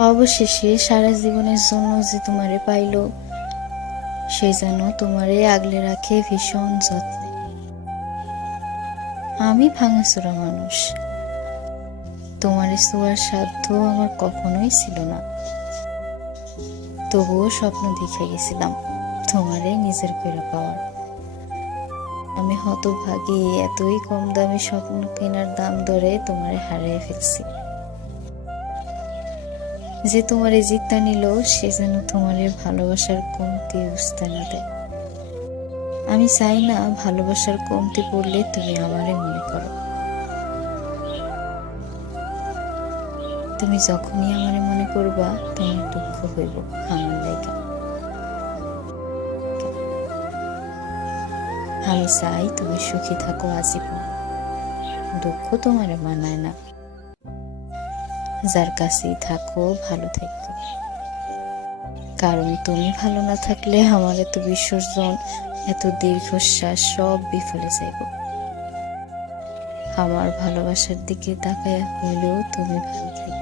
অবশেষে সারা জীবনের জন্য যে তোমারে পাইল, সে যেন তোমারে আগলে রাখে ভীষণ যত্নে। আমি ভাঙাচোরা মানুষ। তোমারে ছোঁয়ার সাধ্য আমার কখনোই ছিল না। তবুও স্বপ্ন দেখে গেছিলাম তোমারে নিজের করে পাওয়ার। আমি হতভাগী এতই কম দামে স্বপ্ন কেনার দাম ধরে তোমারে হারিয়ে ফেলছি। যে তোমারে জিততে নিল, সে যেন তোমারে ভালোবাসার কমতি বুঝতে না দেয়। আমি চাই না ভালোবাসার কমতি পড়লে তুমি আমারে মনে করো। তুমি যখনই আমারে মনে করবা তোমার দুঃখ হইব আমার লাইগা। আমি চাই তুমি সুখী থাকো আজীবন। দুঃখ তোমারে মানায় না। যার কাছেই থাকো, ভালো থাকো। কারণ তুমি ভালো না থাকলে আমার এত বিসর্জন, এত দীর্ঘশ্বাস, সব বিফলে যাইব। আমার ভালোবাসার দিকে তাকায় হইলেও তুমি ভালো থাকো